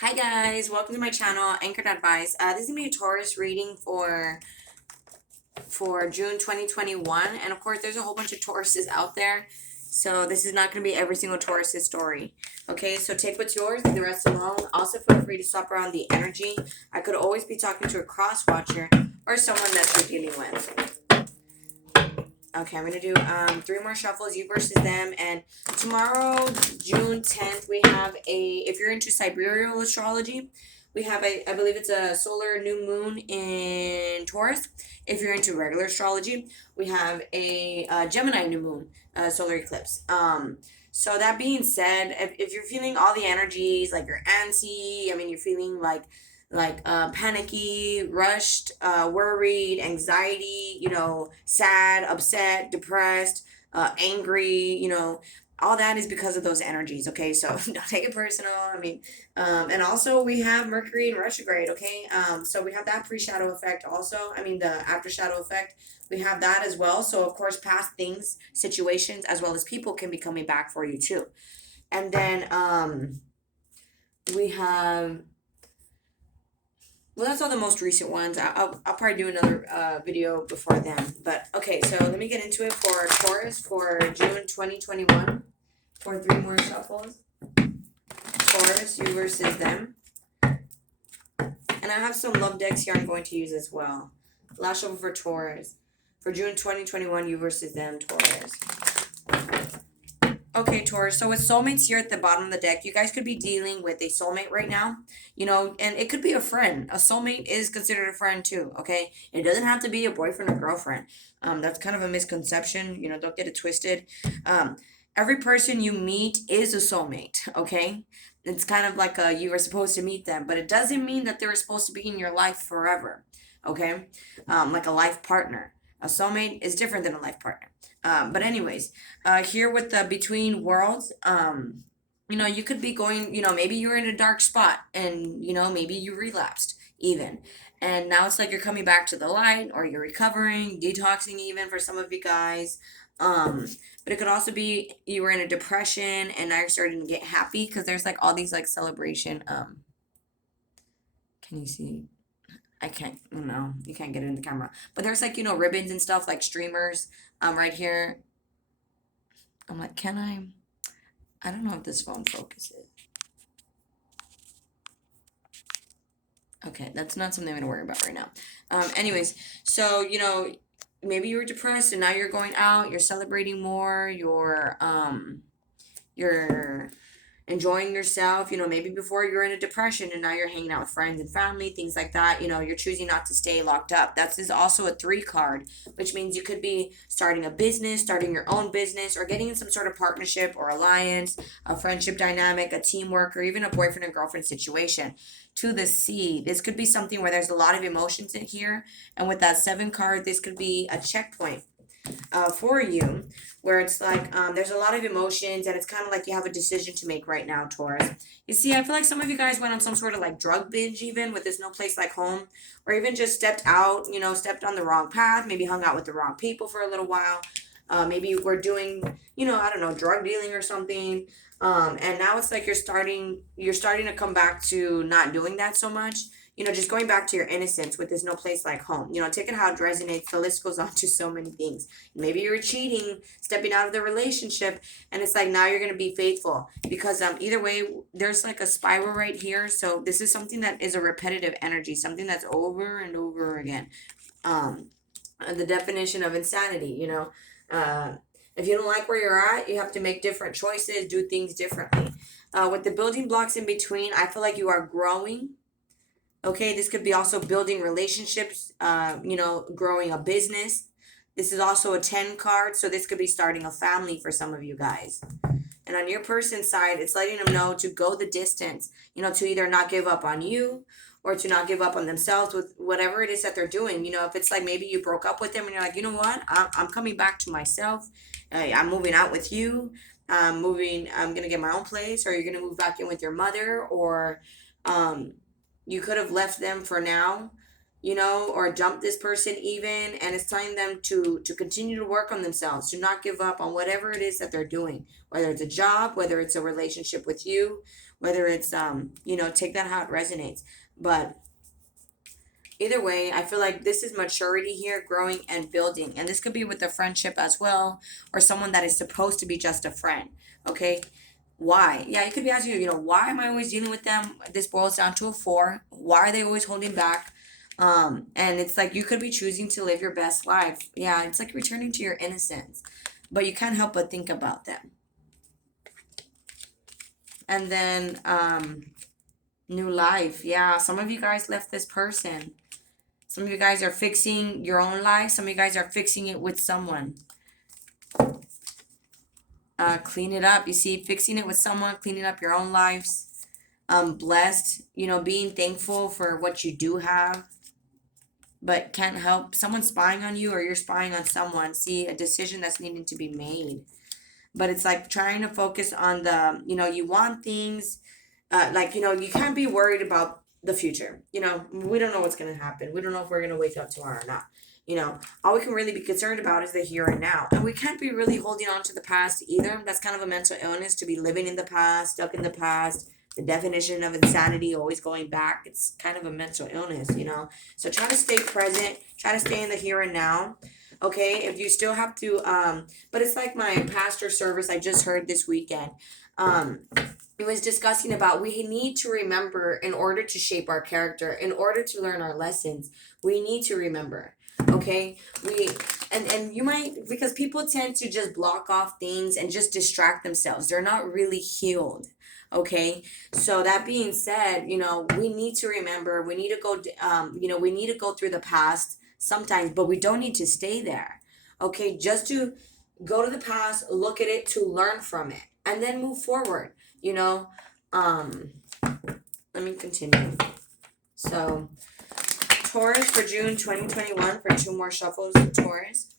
Hi guys, welcome to my channel, Anchored Advice. This is gonna be a Taurus reading for June 2021, and of course, there's a whole bunch of Tauruses out there, so this is not gonna be every single Taurus's story. Okay, so take what's yours, leave the rest alone. Also, feel free to swap around the energy. I could always be talking to a cross watcher or someone that you're dealing with. Okay, I'm gonna do 3 more shuffles, you versus them, and tomorrow, June 10th, we have if you're into sidereal astrology, we have I believe it's a solar new moon in Taurus. If you're into regular astrology, we have a Gemini new moon, solar eclipse. So that being said, if you're feeling all the energies, like you're antsy, you're feeling like panicky, rushed, worried, anxiety, sad, upset, depressed, angry, all that is because of those energies. Okay, so don't take it personal. And also we have Mercury in retrograde. Okay, so we have that pre-shadow effect also. The after shadow effect, we have that as well. So of course, past things, situations, as well as people can be coming back for you too. And then we have, well, that's all the most recent ones. I'll probably do another video before then. But okay, so let me get into it for Taurus for June 2021 for 3 more shuffles. Taurus, you versus them. And I have some love decks here I'm going to use as well. Last shuffle for Taurus. For June 2021, you versus them, Taurus. Okay, Taurus, so with soulmates here at the bottom of the deck, you guys could be dealing with a soulmate right now, and it could be a friend. A soulmate is considered a friend too, okay? It doesn't have to be a boyfriend or girlfriend. That's kind of a misconception, don't get it twisted. Every person you meet is a soulmate, okay? It's kind of like you were supposed to meet them, but it doesn't mean that they were supposed to be in your life forever, okay? Like a life partner. A soulmate is different than a life partner. But anyways, here with the between worlds, you could be going, maybe you're in a dark spot and, maybe you relapsed even. And now it's like you're coming back to the light or you're recovering, detoxing even for some of you guys. But it could also be you were in a depression and now you're starting to get happy because there's like all these like celebration. Can you see? I can't, no, you can't get it in the camera. But there's like, ribbons and stuff like streamers right here. I'm like, can I don't know if this phone focuses. Okay, that's not something I'm gonna worry about right now. Anyways, so maybe you were depressed and now you're going out, you're celebrating more, you're enjoying yourself. Maybe before you were in a depression and now you're hanging out with friends and family, things like that. You're choosing not to stay locked up. That is also a 3 card, which means you could be starting a business, starting your own business, or getting in some sort of partnership or alliance, a friendship dynamic, a teamwork, or even a boyfriend and girlfriend situation. To the sea, this could be something where there's a lot of emotions in here. And with that 7 card, this could be a checkpoint for you, where it's like there's a lot of emotions and it's kind of like you have a decision to make right now, Taurus. You see, I feel like some of you guys went on some sort of like drug binge even with this no place like home, or even just stepped out, stepped on the wrong path, maybe hung out with the wrong people for a little while. Maybe you were doing, I don't know, drug dealing or something. And now it's like you're starting to come back to not doing that so much. Just going back to your innocence with this no place like home. Take it how it resonates. The list goes on to so many things. Maybe you were cheating, stepping out of the relationship, and it's like now you're gonna be faithful because either way, there's like a spiral right here. So this is something that is a repetitive energy, something that's over and over again. The definition of insanity. If you don't like where you're at, you have to make different choices, do things differently. With the building blocks in between, I feel like you are growing. Okay, this could be also building relationships, growing a business. This is also a 10 card, so this could be starting a family for some of you guys. And on your person's side, it's letting them know to go the distance, to either not give up on you or to not give up on themselves with whatever it is that they're doing. If it's like maybe you broke up with them and you're like, you know what, I'm coming back to myself. I'm moving out with you. I'm going to get my own place, or you're going to move back in with your mother, or you could have left them for now, or dumped this person even, and it's telling them to continue to work on themselves, to not give up on whatever it is that they're doing, whether it's a job, whether it's a relationship with you, whether it's take that how it resonates. But either way, I feel like this is maturity here, growing and building. And this could be with a friendship as well, or someone that is supposed to be just a friend. Okay. Why? Yeah, you could be asking, why am I always dealing with them? This boils down to a 4. Why are they always holding back? And it's like you could be choosing to live your best life. Yeah, it's like returning to your innocence. But you can't help but think about them. And then new life. Yeah, some of you guys left this person. Some of you guys are fixing your own life. Some of you guys are fixing it with someone. Clean it up. You see, fixing it with someone, cleaning up your own lives. Blessed, being thankful for what you do have, but can't help. Someone spying on you or you're spying on someone. See, a decision that's needing to be made. But it's like trying to focus on the, you want things, you can't be worried about the future. We don't know what's going to happen. We don't know if we're going to wake up tomorrow or not. All we can really be concerned about is the here and now. And we can't be really holding on to the past either. That's kind of a mental illness, to be living in the past, stuck in the past. The definition of insanity, always going back. It's kind of a mental illness, So try to stay present. Try to stay in the here and now. Okay, if you still have to, but it's like my pastor service I just heard this weekend. It was discussing about we need to remember in order to shape our character, in order to learn our lessons. We need to remember. Okay, and you might, because people tend to just block off things and just distract themselves. They're not really healed. Okay, so that being said, we need to remember. We need to go. We need to go through the past sometimes, but we don't need to stay there. Okay, just to go to the past, look at it, to learn from it, and then move forward. Let me continue. So Taurus for June 2021 for 2 more shuffles. Taurus.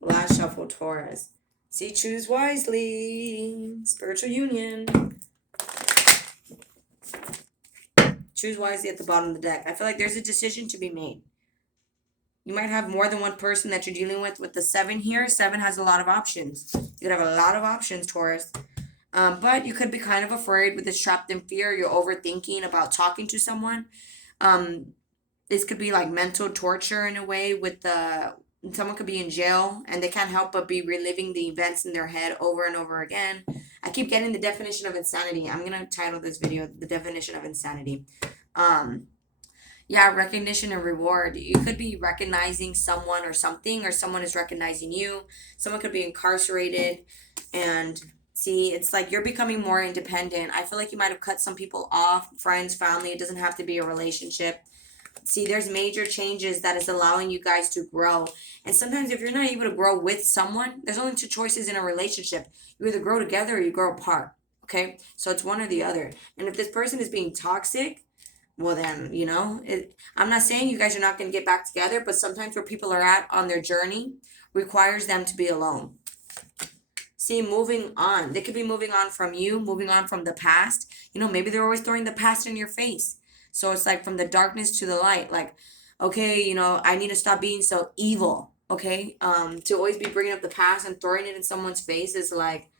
Last shuffle, Taurus. See, choose wisely. Spiritual union. Choose wisely at the bottom of the deck. I feel like there's a decision to be made. You might have more than one person that you're dealing with the 7 here. 7 has a lot of options. You could have a lot of options, Taurus. But you could be kind of afraid with this trapped in fear. You're overthinking about talking to someone. This could be like mental torture in a way with someone could be in jail and they can't help but be reliving the events in their head over and over again. I keep getting the definition of insanity. I'm going to title this video, The Definition of Insanity. Recognition and reward. You could be recognizing someone or something, or someone is recognizing you. Someone could be incarcerated, and see, it's like you're becoming more independent. I feel like you might have cut some people off, friends, family. It doesn't have to be a relationship. See, there's major changes that is allowing you guys to grow. And sometimes if you're not able to grow with someone, there's only 2 choices in a relationship. You either grow together or you grow apart. Okay? So it's one or the other. And if this person is being toxic, well then, I'm not saying you guys are not going to get back together, but sometimes where people are at on their journey requires them to be alone. See, moving on. They could be moving on from you, moving on from the past. Maybe they're always throwing the past in your face. So it's like from the darkness to the light. Like, okay, I need to stop being so evil. Okay? To always be bringing up the past and throwing it in someone's face is like,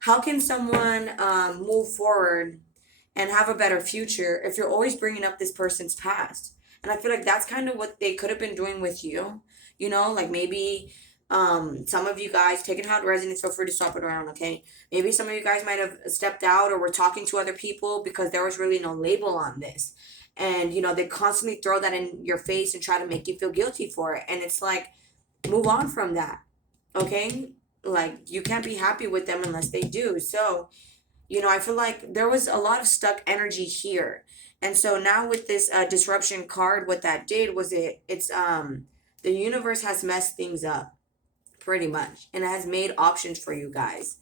how can someone move forward and have a better future if you're always bringing up this person's past? And I feel like that's kind of what they could have been doing with you. Like maybe some of you guys, take it how it resonates, feel free to swap it around, okay? Maybe some of you guys might have stepped out or were talking to other people because there was really no label on this. And, they constantly throw that in your face and try to make you feel guilty for it. And it's like, move on from that, okay? Like, you can't be happy with them unless they do. So, I feel like there was a lot of stuck energy here. And so now with this disruption card, what that did was it's the universe has messed things up pretty much, and it has made options for you guys.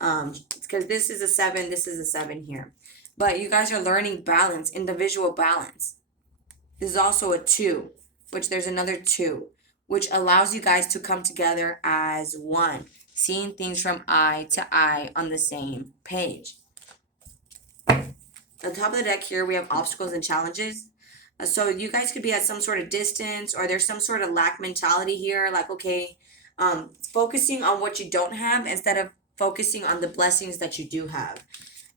Because this is a 7, this is a 7 here. But you guys are learning balance, individual balance. This is also a 2, which there's another 2, which allows you guys to come together as one, seeing things from eye to eye on the same page. On top of the deck here, we have obstacles and challenges. So you guys could be at some sort of distance, or there's some sort of lack mentality here. Like, okay, focusing on what you don't have instead of focusing on the blessings that you do have.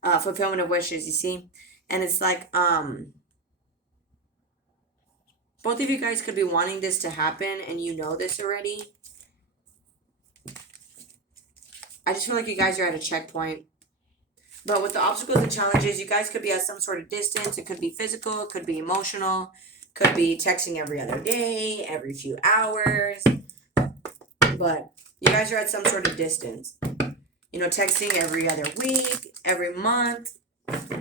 fulfillment of wishes, you see? And it's like, both of you guys could be wanting this to happen and you know this already. I just feel like you guys are at a checkpoint. But with the obstacles and challenges, you guys could be at some sort of distance. It could be physical, it could be emotional, could be texting every other day, every few hours. But you guys are at some sort of distance. You know, texting every other week, every month,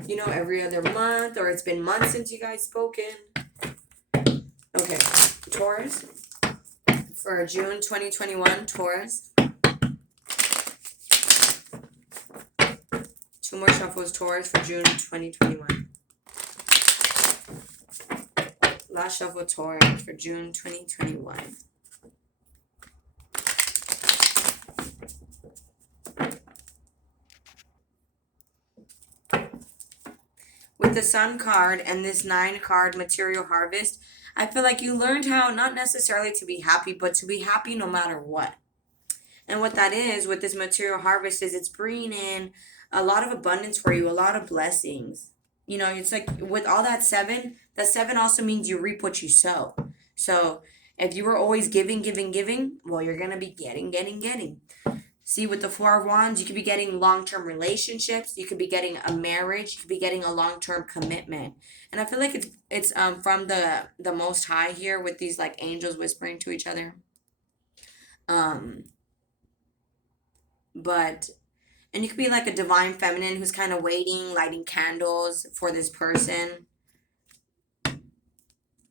you know, every other month, or it's been months since you guys spoken. Okay, Taurus, for June 2021, Taurus. Two more shuffles, Taurus, for June 2021. Last shuffle, Taurus, for June 2021. With the Sun card and this 9 card material harvest, I feel like you learned how not necessarily to be happy, but to be happy no matter what. And what that is with this material harvest is it's bringing in a lot of abundance for you, a lot of blessings. You know, it's like with all that 7 also means you reap what you sow. So if you were always giving, well, you're going to be getting. See, with the 4 of Wands, you could be getting long-term relationships. You could be getting a marriage. You could be getting a long-term commitment. And I feel like it's from the Most High here with these like angels whispering to each other. But and you could be like a divine feminine who's kind of waiting, lighting candles for this person.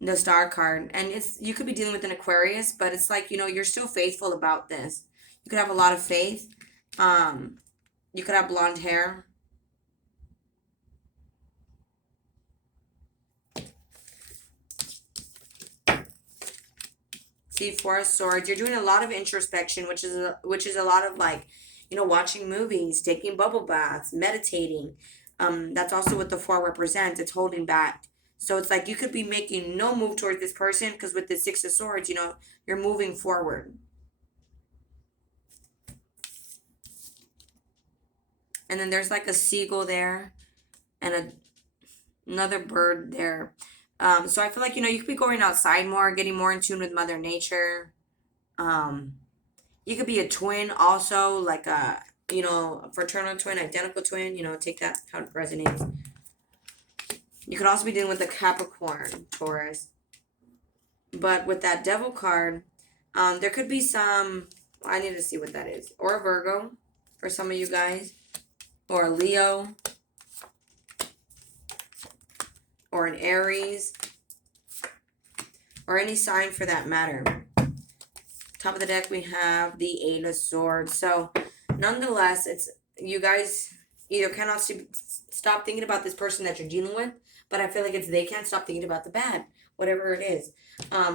The Star card, and you could be dealing with an Aquarius, but it's like, you know, you're still faithful about this. You could have a lot of faith. You could have blonde hair. See, 4 of Swords. You're doing a lot of introspection, which is a lot of like, you know, watching movies, taking bubble baths, meditating. That's also what the 4 represents. It's holding back. So it's like you could be making no move towards this person because with the 6 of Swords, you know, you're moving forward. And then there's like a seagull there and another bird there. So I feel like, you know, you could be going outside more, getting more in tune with Mother Nature. You could be a twin also, like a, you know, fraternal twin, identical twin, you know, take that how it resonates. You could also be dealing with a Capricorn, Taurus. But with that Devil card, there could be some, I need to see what that is. Or a Virgo for some of you guys. Or a Leo. Or an Aries. Or any sign for that matter. Top of the deck, we have the 8 of Swords. So, nonetheless, it's you guys either cannot stop thinking about this person that you're dealing with, but I feel like they can't stop thinking about the bad, whatever it is.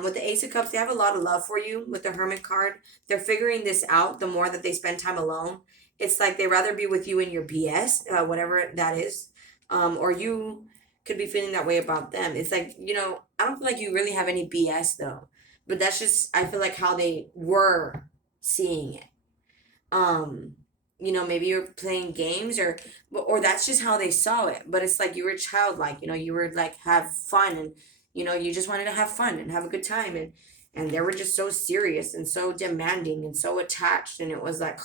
With the Ace of Cups, they have a lot of love for you. With the Hermit card, they're figuring this out the more that they spend time alone. It's like they'd rather be with you in your BS, whatever that is, or you could be feeling that way about them. It's like, you know, I don't feel like you really have any BS though. But that's just, I feel like how they were seeing it. You know, maybe you're playing games or that's just how they saw it. But it's like you were childlike, you know, you were like have fun and, you know, you just wanted to have fun and have a good time. And they were just so serious and so demanding and so attached. And it was like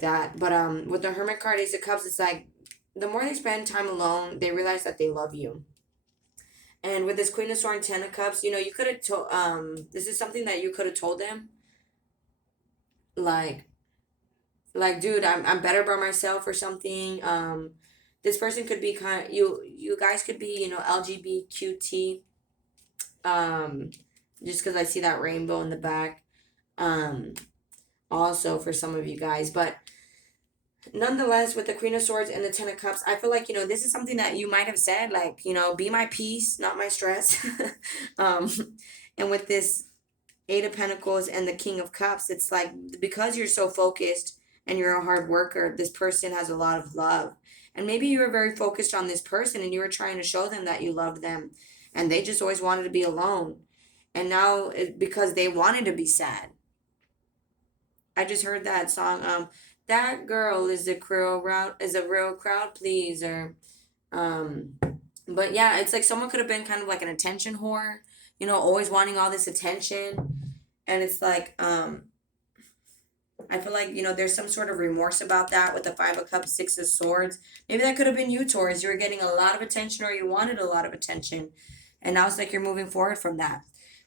that. But with the Hermit card, Ace of Cups, it's like the more they spend time alone, they realize that they love you. And with this Queen of Swords and 10 of Cups, you know, you could have told, this is something that you could have told them. Like, dude, I'm better by myself or something. This person could be you guys could be, you know, LGBTQT. Just because I see that rainbow in the back. Also for some of you guys, but nonetheless, with the Queen of Swords and the 10 of Cups, I feel like, you know, this is something that you might have said, like, you know, be my peace, not my stress. And with this 8 of Pentacles and the King of Cups, it's like, because you're so focused and you're a hard worker, this person has a lot of love. And maybe you were very focused on this person and you were trying to show them that you loved them. And they just always wanted to be alone. And now, because they wanted to be sad. I just heard that song, that girl is a real crowd pleaser. Um, but yeah, it's like someone could have been kind of like an attention whore, always wanting all this attention. And it's like, I feel like, there's some sort of remorse about that with the Five of Cups, Six of Swords. Maybe that could have been you, Taurus. You were getting a lot of attention or you wanted a lot of attention. And now it's like you're moving forward from that.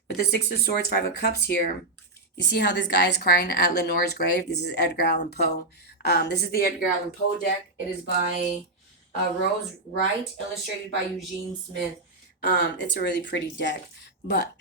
With the Six of Swords, Five of Cups here, you see how this guy is crying at Lenore's grave? This is Edgar Allan Poe. This is the Edgar Allan Poe deck. It is by Rose Wright, illustrated by Eugene Smith. It's a really pretty deck. But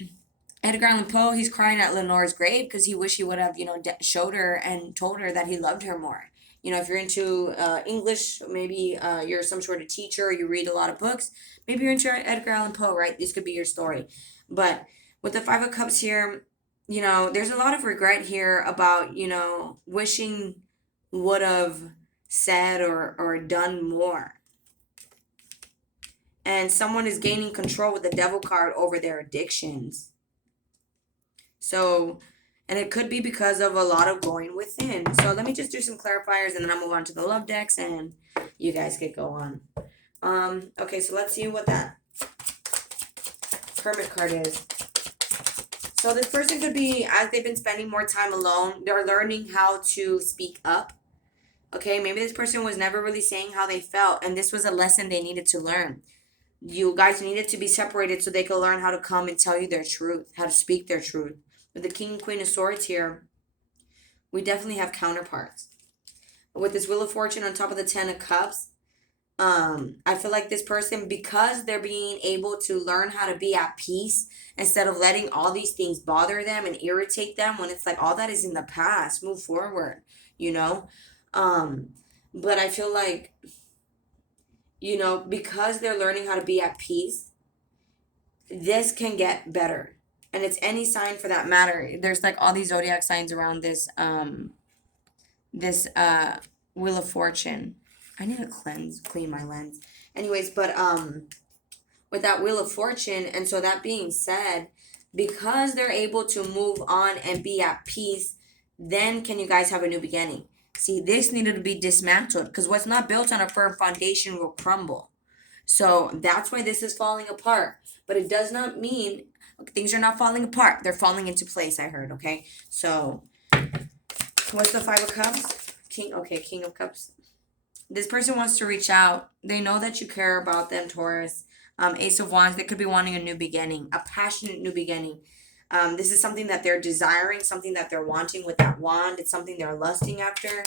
Edgar Allan Poe, he's crying at Lenore's grave because he wished he would have, showed her and told her that he loved her more. If you're into English, maybe you're some sort of teacher or you read a lot of books, maybe you're into Edgar Allan Poe, right? This could be your story. But with the Five of Cups here, there's a lot of regret here about, wishing would have said or done more. And someone is gaining control with the Devil card over their addictions. So, and it could be because of a lot of going within. So let me just do some clarifiers and then I'll move on to the love decks and you guys could go on. Okay, so let's see what that Hermit card is. So this person could be, as they've been spending more time alone, they're learning how to speak up. Okay, maybe this person was never really saying how they felt and this was a lesson they needed to learn. You guys needed to be separated so they could learn how to come and tell you their truth, how to speak their truth. With the King and Queen of Swords here, we definitely have counterparts. With this Wheel of Fortune on top of the Ten of Cups, I feel like this person, because they're being able to learn how to be at peace instead of letting all these things bother them and irritate them when it's like all that is in the past, move forward, But I feel like, because they're learning how to be at peace, this can get better. And it's any sign for that matter. There's like all these zodiac signs around this Wheel of Fortune. I need to clean my lens. Anyways, but with that Wheel of Fortune, and so that being said, because they're able to move on and be at peace, then can you guys have a new beginning? See, this needed to be dismantled because what's not built on a firm foundation will crumble. So that's why this is falling apart. But it does not mean things are not falling apart. They're falling into place, I heard, okay? So, what's the Five of Cups? King of Cups. This person wants to reach out. They know that you care about them, Taurus. Ace of Wands, they could be wanting a new beginning, a passionate new beginning. This is something that they're desiring, something that they're wanting with that wand. It's something they're lusting after.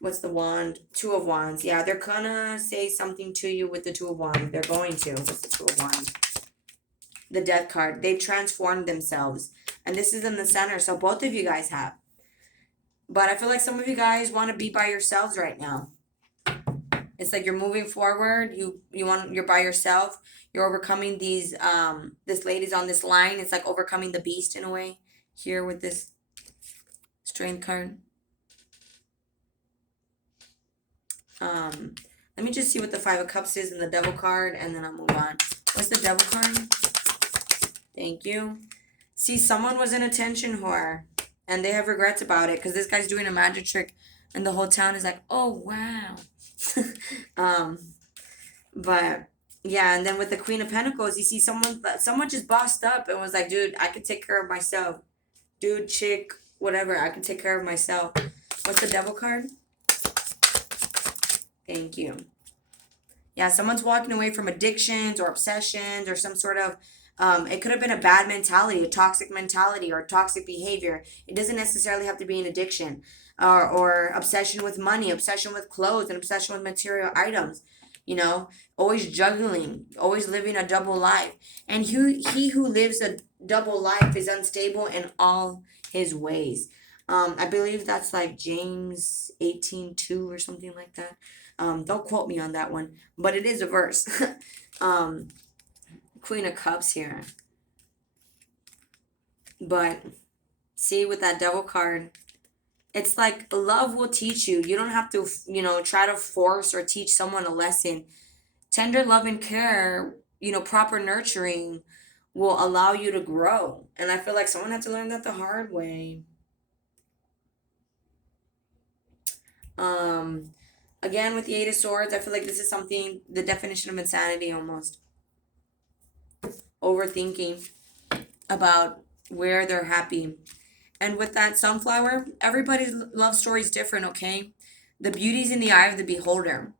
What's the wand? Two of Wands. Yeah, they're gonna say something to you with the Two of Wands. They're going to. What's the Two of Wands? The Death card. They transformed themselves. And this is in the center. So both of you guys have. But I feel like some of you guys want to be by yourselves right now. It's like you're moving forward. You're by yourself. You're overcoming these this lady's on this line. It's like overcoming the beast in a way. Here with this Strength card. Let me just see what the Five of Cups is and the Devil card, and then I'll move on. What's the Devil card? Thank you. See, someone was an attention whore, and they have regrets about it because this guy's doing a magic trick, and the whole town is like, oh, wow. But, yeah, and then with the Queen of Pentacles, you see someone just bossed up and was like, dude, I can take care of myself. Dude, chick, whatever, I can take care of myself. What's the Devil card? Thank you. Yeah, someone's walking away from addictions or obsessions or some sort of, it could have been a bad mentality, a toxic mentality or toxic behavior. It doesn't necessarily have to be an addiction or obsession with money, obsession with clothes, and obsession with material items. Always juggling, always living a double life. And he who lives a double life is unstable in all his ways. I believe that's like James 18:2 or something like that. Don't quote me on that one, but it is a verse. Queen of Cups here. But see, with that Devil card, it's like love will teach you. You don't have to, try to force or teach someone a lesson. Tender love and care, proper nurturing will allow you to grow. And I feel like someone had to learn that the hard way. Again, with the Eight of Swords, I feel like this is something, the definition of insanity almost. Overthinking about where they're happy. And with that sunflower, everybody's love story is different, okay? The beauty's in the eye of the beholder.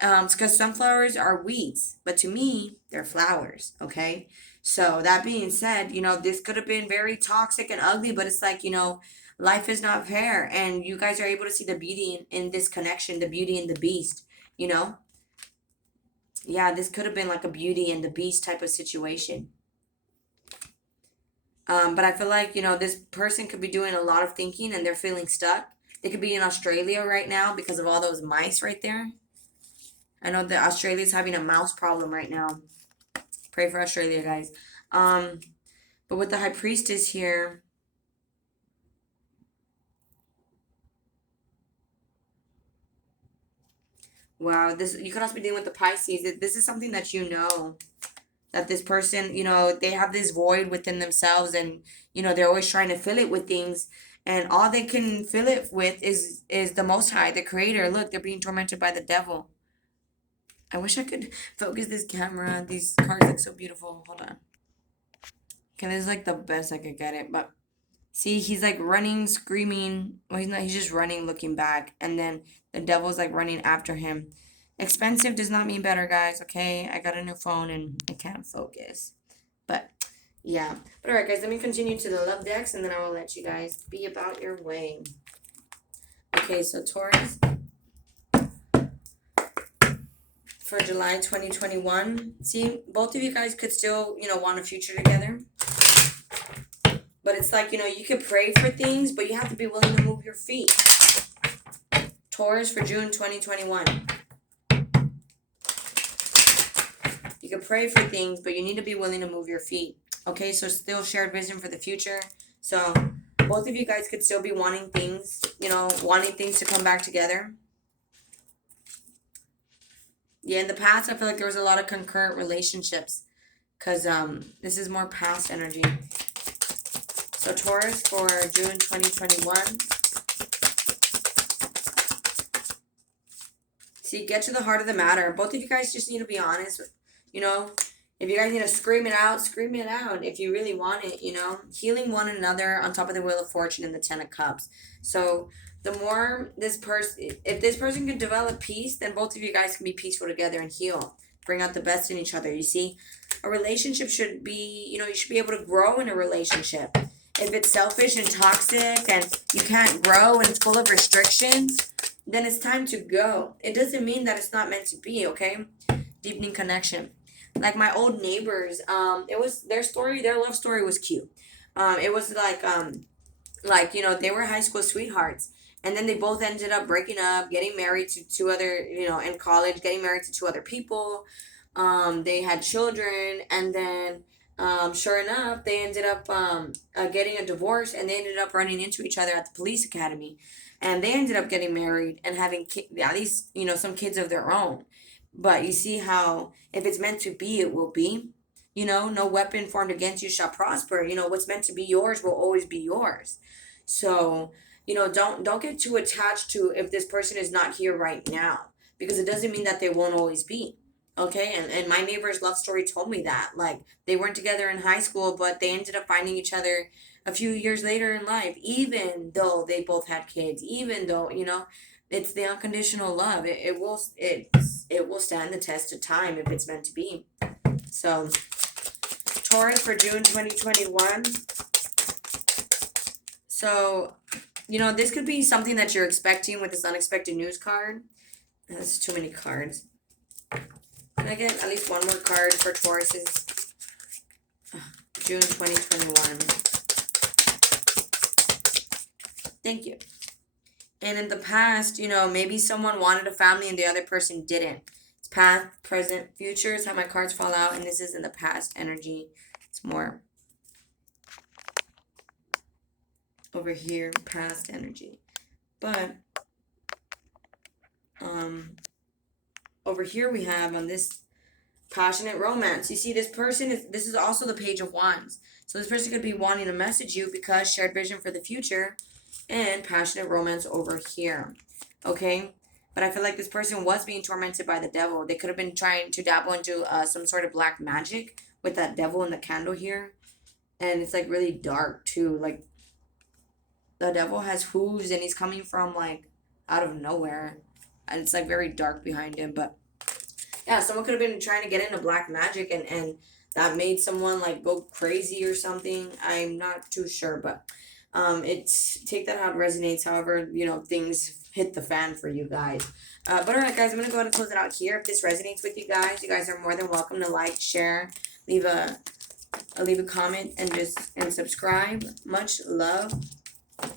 It's because sunflowers are weeds, but to me, they're flowers, okay? So that being said, this could have been very toxic and ugly, but it's like, life is not fair. And you guys are able to see the beauty in this connection, the beauty in the beast, you know? Yeah, this could have been like a beauty and the beast type of situation. But I feel like, this person could be doing a lot of thinking and they're feeling stuck. They could be in Australia right now because of all those mice right there. I know that Australia's having a mouse problem right now. Pray for Australia, guys. But with the High Priestess here, wow, this, you could also be dealing with the Pisces. This is something that that this person, they have this void within themselves, and they're always trying to fill it with things, and all they can fill it with is the Most High, the Creator. Look, they're being tormented by the devil. I wish I could focus this camera. These cards look so beautiful. Hold on. Okay, this is like the best I could get it, but see, he's like running, screaming. Well, he's not, he's just running, looking back, and then the devil's like running after him. Expensive does not mean better, guys, okay? I got a new phone and I can't focus. But yeah. But alright, guys, let me continue to the love decks and then I will let you guys be about your way. Okay, so Taurus, for July 2021. See, both of you guys could still, want a future together. But it's like, you could pray for things, but you have to be willing to move your feet. Taurus, for June 2021. You can pray for things, but you need to be willing to move your feet. Okay, so still shared vision for the future. So both of you guys could still be wanting things, wanting things to come back together. Yeah, in the past, I feel like there was a lot of concurrent relationships because this is more past energy. So Taurus, for June 2021. See, get to the heart of the matter. Both of you guys just need to be honest with, if you guys need to scream it out, scream it out if you really want it, healing one another on top of the Wheel of Fortune and the Ten of Cups. So the more if this person can develop peace, then both of you guys can be peaceful together and heal, bring out the best in each other. You see, a relationship should be, you should be able to grow in a relationship. If it's selfish and toxic and you can't grow and it's full of restrictions, then it's time to go. It doesn't mean that it's not meant to be, okay? Deepening connection. Like my old neighbors, it was their love story was cute. It was they were high school sweethearts, and then they both ended up breaking up, getting married to two other, in college, getting married to two other people. They had children, and then sure enough, they ended up getting a divorce, and they ended up running into each other at the police academy, and they ended up getting married and having at least some kids of their own. But you see how if it's meant to be, it will be. No weapon formed against you shall prosper. What's meant to be yours will always be yours. So, don't get too attached to if this person is not here right now, because it doesn't mean that they won't always be. Okay, and my neighbor's love story told me that. Like, they weren't together in high school, but they ended up finding each other a few years later in life, even though they both had kids, even though, it's the unconditional love. It will stand the test of time if it's meant to be. So Taurus, for June 2021. So, this could be something that you're expecting with this unexpected news card. That's too many cards. Can I get at least one more card for Taurus's June 2021? Thank you. And in the past, maybe someone wanted a family and the other person didn't. It's past, present, future is how my cards fall out. And this is in the past energy. It's more over here, past energy. But over here we have on this passionate romance. You see, this is also the Page of Wands. So this person could be wanting to message you because shared vision for the future and passionate romance over here. Okay. But I feel like this person was being tormented by the devil. They could have been trying to dabble into some sort of black magic with that devil in the candle here. And it's like really dark too. Like the devil has hooves and he's coming from like out of nowhere. And it's like very dark behind him. But yeah, someone could have been trying to get into black magic and that made someone like go crazy or something. I'm not too sure, but it's take that how it resonates. However, things hit the fan for you guys. But all right, guys, I'm gonna go ahead and close it out here. If this resonates with you guys are more than welcome to like, share, leave a comment, and subscribe. Much love.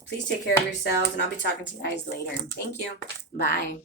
Please take care of yourselves, and I'll be talking to you guys later. Thank you. Bye.